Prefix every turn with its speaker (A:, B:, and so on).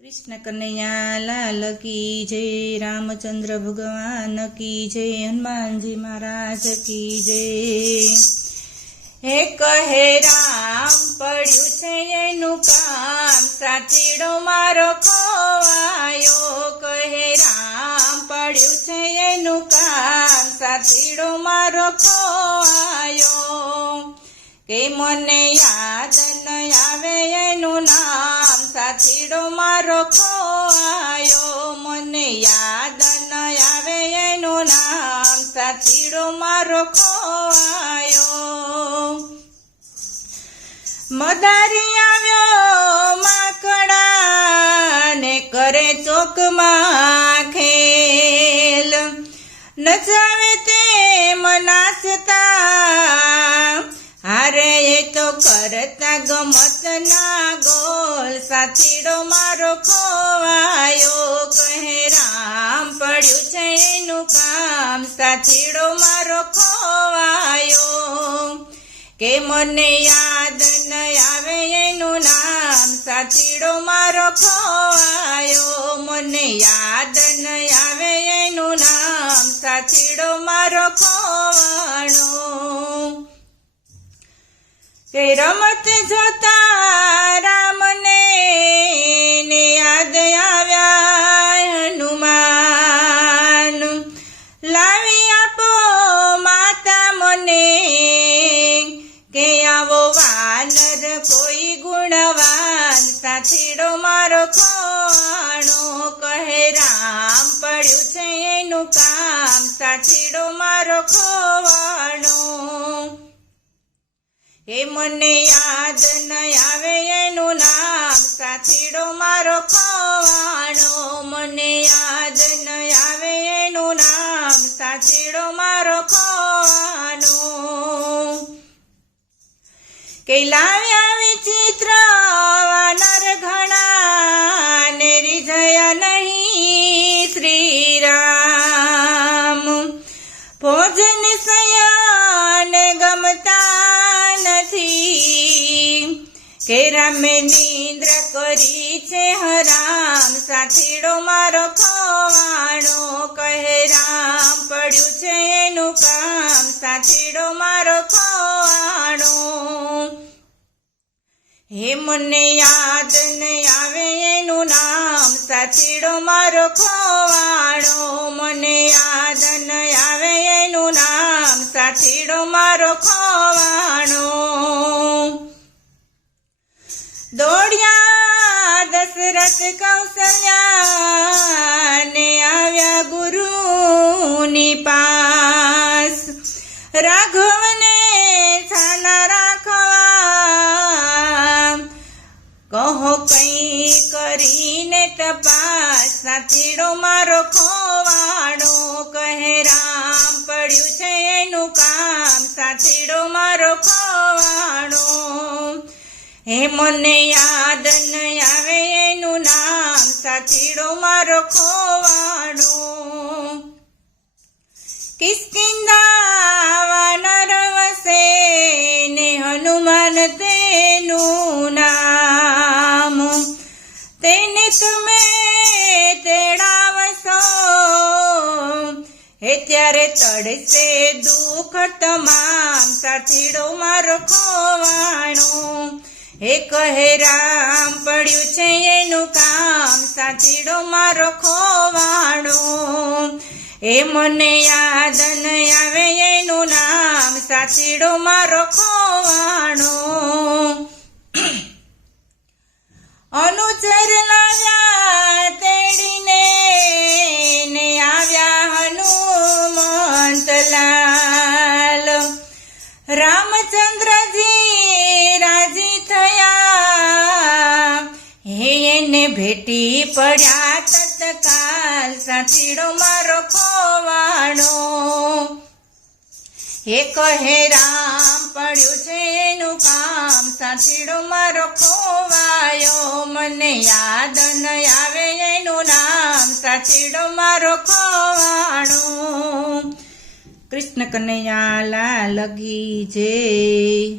A: કૃષ્ણ કનૈયા લાલ કી જય. રામચંદ્ર ભગવાન કી જય. હનુમાનજી મહારાજ કી જય. હે કહે રામ, પડ્યું છે એનું કામ. સાચીડો મારો ખોવાયો. કહે રામ, પડ્યું છે એનું કામ. સાચીડો મારો ખોવાયો. કે મને યાદ ન આવે સાથીડો મારો ખોવાયો. મને યાદ ન આવે એનું નામ. સાથીડો મારો ખોવાયો. મદારી આવ્યો માકડા ને કરે ચોકમાં ખેલ. નચાવે તો કરતા ગમત ના ગોલ. સાથીડો મારો ખોવાયો. કહે, રામ પડ્યું છે એનું કામ. સાથીડો મારો ખોવાયો. કે મને યાદ ન આવે એનું નામ. સાથીડો મારો ખોવાયો. મને યાદ ન આવે એનું નામ. સાથીડો મારો ખોવાણો તે રમત જોતા રામને ને યાદ આવ્યા હનુમાન. લાવી આપો માતા મને કે આવો વાનર કોઈ ગુણવાન. સાથીડો મારો ખોણો કહે, રામ પડ્યું છે એનું કામ. સાથીડો મારો ખોવાણો એ મને યાદ ન આવે એનું નામ. સાથીડો મારો ખવાણો. મને યાદ ન આવે એનું નામ. સાથીડો મારો ખોવાનો કે લાવ્યા વિચિત્ર વાનર ઘણા. ને રીઝયા નહીં શ્રી રામ ભોજન કે રામે નિંદ્ર કરી છે હરામ, સાથીડો મારો ખોવાણો કહે રામ, પડ્યું છે એનું કામ, સાથીડો મારો ખોવાણો. હે મને યાદ ને આવે એનું નામ, સાથીડો મારો ખોવાણો. મને યાદ ન આવે એનું નામ, સાથીડો મારો ખોવાણો. દશરથ કૌશલ્યા આવ્યા ગુરુની પાસ. રાઘવને છાના રાખવા કહો કઈ કરીને તપાસ. સાથીડો મારો ખોવાડો કહે, રામ પડ્યું છે એનું કામ. સાથીડો મારો ખોવાડો, હે મને યાદ ન આવે એનું નામ સાથીડો મારો ખોવાડો. કિસ્કિંદાવાના રવસે ને હનુમાન તેનું નામ. તેને તમે તેડાવશો. હે ત્યારે તડશે દુઃખ તમામ સાથીડો મારો ખોવાણો હે કહે રામ, પડ્યું છે એનું કામ સાચીડો મારો ખોવાડો એ મને યાદ ન આવે એનું નામ સાચીડો મારો ખોવાણો. અનુચર લાવ્યા ભેટી પડ્યા તત્કાલ સાથીડો મારો ખોવાણો. હે કહે પડ્યું છે એનું કામ, સાથીડો મારો ખોવાયો. મને યાદ ન આવે એનું નામ, સાથીડો મારો ખોવાણો. કૃષ્ણ કનૈયા લાલ કી જય